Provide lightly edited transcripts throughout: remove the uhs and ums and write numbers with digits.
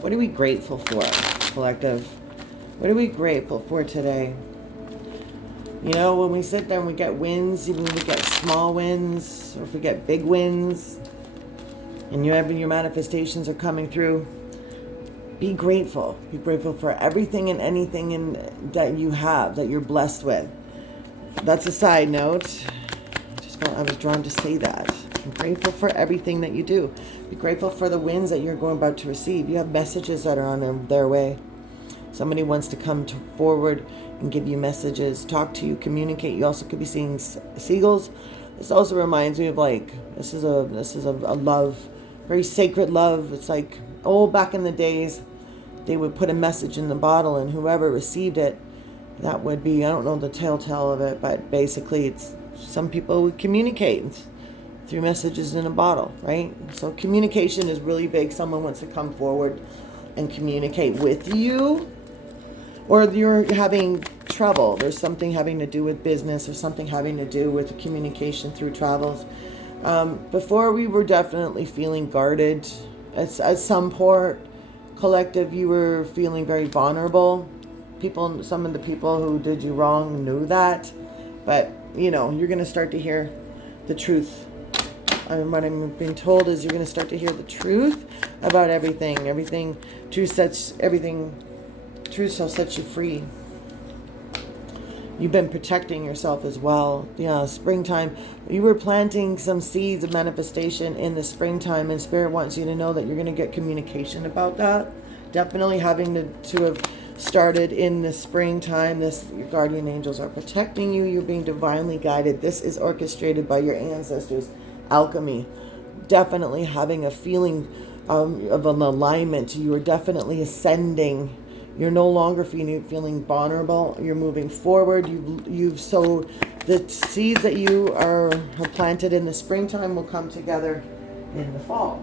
What are we grateful for, collective? What are we grateful for today? You know, when we sit there and we get wins, even when we get small wins, or if we get big wins, and your manifestations are coming through, be grateful. Be grateful for everything and anything that you have, that you're blessed with. That's a side note. I was drawn to say that. I'm grateful for everything that you do. Be grateful for the wins that you're about to receive. You have messages that are on their way. Somebody wants to come forward and give you messages, talk to you, communicate. You also could be seeing seagulls. This also reminds me of this is a love, very sacred love. It's like, back in the days, they would put a message in the bottle, and whoever received it, that would be, I don't know the telltale of it, but basically it's some people would communicate through messages in a bottle, right? So communication is really big. Someone wants to come forward and communicate with you, or you're having trouble. There's something having to do with business or something having to do with communication through travels. Before, we were definitely feeling guarded. At some point, collective, you were feeling very vulnerable. Some of the people who did you wrong knew that, but you're going to start to hear the truth. What I'm being told is you're going to start to hear the truth about everything. Truth shall set you free. You've been protecting yourself as well. Springtime. You were planting some seeds of manifestation in the springtime, and Spirit wants you to know that you're going to get communication about that. Definitely having to have started in the springtime. Your guardian angels are protecting you. You're being divinely guided. This is orchestrated by your ancestors. Alchemy. Definitely having a feeling of an alignment. You are definitely ascending. You're no longer feeling vulnerable. You're moving forward. You've sowed the seeds that you have planted in the springtime will come together in the fall.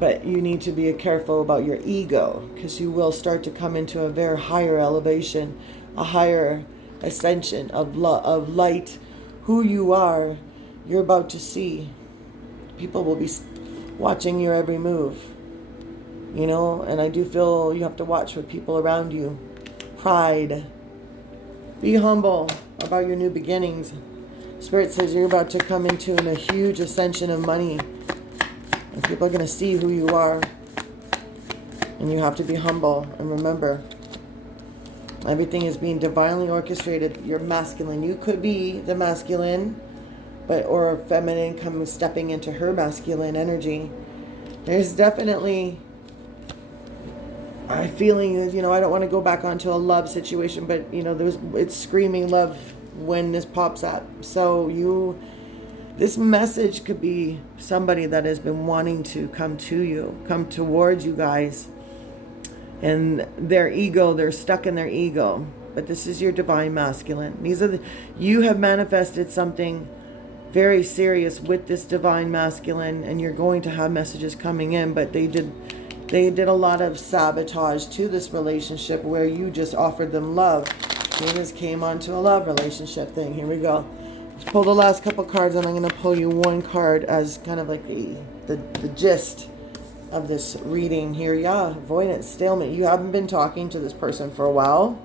But you need to be careful about your ego, because you will start to come into a very higher elevation, a higher ascension of light. Who you are, you're about to see. People will be watching your every move. And I do feel you have to watch for people around you. Pride. Be humble about your new beginnings. Spirit says you're about to come into a huge ascension of money. And people are going to see who you are. And you have to be humble. And remember, everything is being divinely orchestrated. You're masculine. You could be the masculine, or feminine stepping into her masculine energy. There's definitely a feeling, I don't want to go back onto a love situation, but it's screaming love when this pops up. So this message could be somebody that has been wanting to come towards you guys, and they're stuck in their ego. But this is your divine masculine. You have manifested something very serious with this divine masculine, and you're going to have messages coming in, but they did a lot of sabotage to this relationship where you just offered them love. They just came onto a love relationship thing. Here we go. Let's pull the last couple cards, and I'm going to pull you one card as kind of like the gist of this reading here. Yeah, avoidance, stalemate. You haven't been talking to this person for a while.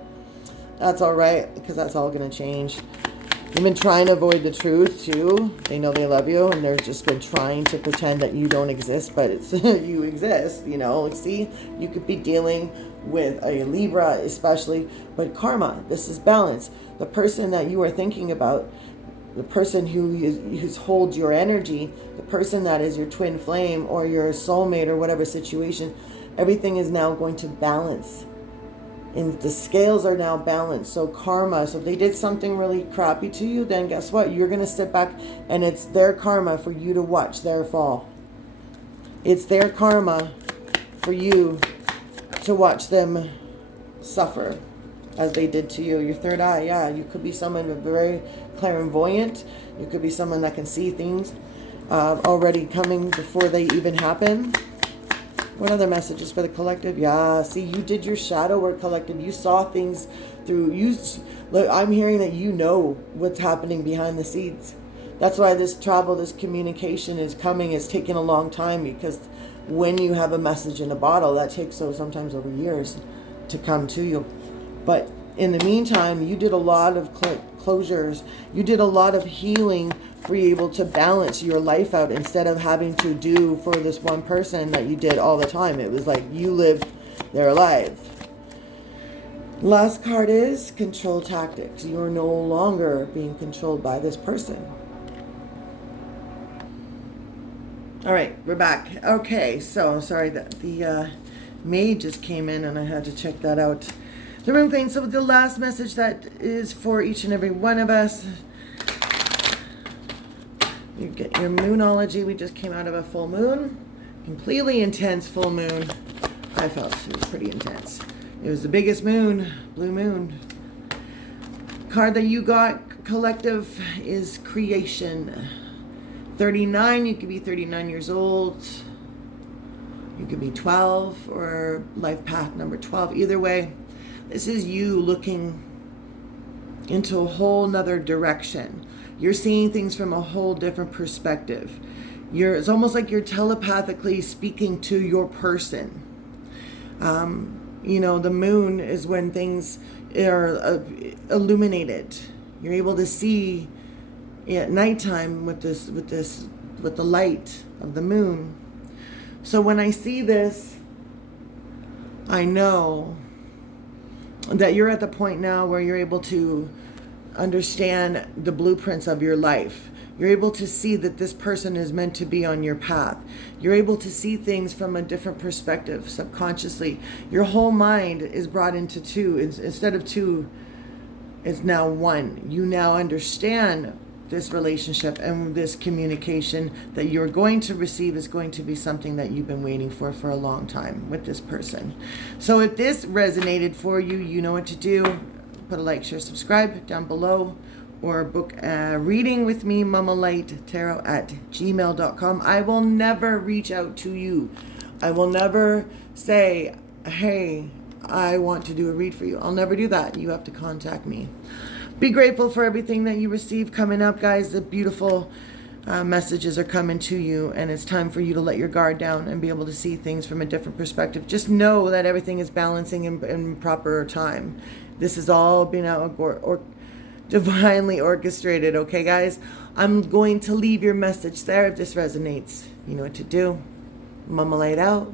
That's all right, because that's all going to change. You've been trying to avoid the truth too. They know they love you, and they've just been trying to pretend that you don't exist, but you exist. See, you could be dealing with a Libra especially, but karma. This is balance. The person that you are thinking about, the person who holds your energy, the person that is your twin flame or your soulmate or whatever situation, everything is now going to balance. And the scales are now balanced. So karma, so if they did something really crappy to you, then guess what? You're going to sit back, and it's their karma for you to watch their fall. It's their karma for you to watch them suffer as they did to you. Your third eye, yeah. You could be someone very clairvoyant. You could be someone that can see things already coming before they even happen. What other messages for the collective? Yeah, see, you did your shadow work, collective. You saw things through you. Look, I'm hearing that you know what's happening behind the scenes. That's why this travel, this communication is coming. It's taking a long time, because when you have a message in a bottle, that takes sometimes over years to come to you. But in the meantime, you did a lot of closures. You did a lot of healing for you able to balance your life out instead of having to do for this one person that you did all the time. It was like you lived their life. Last card is control tactics. You are no longer being controlled by this person. All right, we're back. Okay, so sorry that the maid just came in and I had to check that out. The room clean. So the last message that is for each and every one of us. You get your moonology. We just came out of a full moon. Completely intense full moon. I felt it was pretty intense. It was the biggest moon, blue moon. Card that you got, collective, is creation. 39, you could be 39 years old. You could be 12 or life path number 12. Either way, this is you looking into a whole nother direction. You're seeing things from a whole different perspective. It's almost like you're telepathically speaking to your person. The moon is when things are illuminated. You're able to see at nighttime with the light of the moon. So when I see this, I know that you're at the point now where you're able to understand the blueprints of your life. You're able to see that this person is meant to be on your path. You're able to see things from a different perspective subconsciously. Your whole mind is brought into two. Instead of two, it's now one. You now understand this relationship and this communication that you're going to receive is going to be something that you've been waiting for a long time with this person. So if this resonated for you, you know what to do. Put a like, share, subscribe down below, or book a reading with me, mamalightarot@gmail.com. I will never reach out to you. I will never say, hey, I want to do a read for you. I'll never do that. You have to contact me. Be grateful for everything that you receive coming up, guys. The beautiful messages are coming to you, and it's time for you to let your guard down and be able to see things from a different perspective. Just know that everything is balancing in proper time. This is all being divinely orchestrated, okay, guys? I'm going to leave your message there. If this resonates, you know what to do. Mama Light out.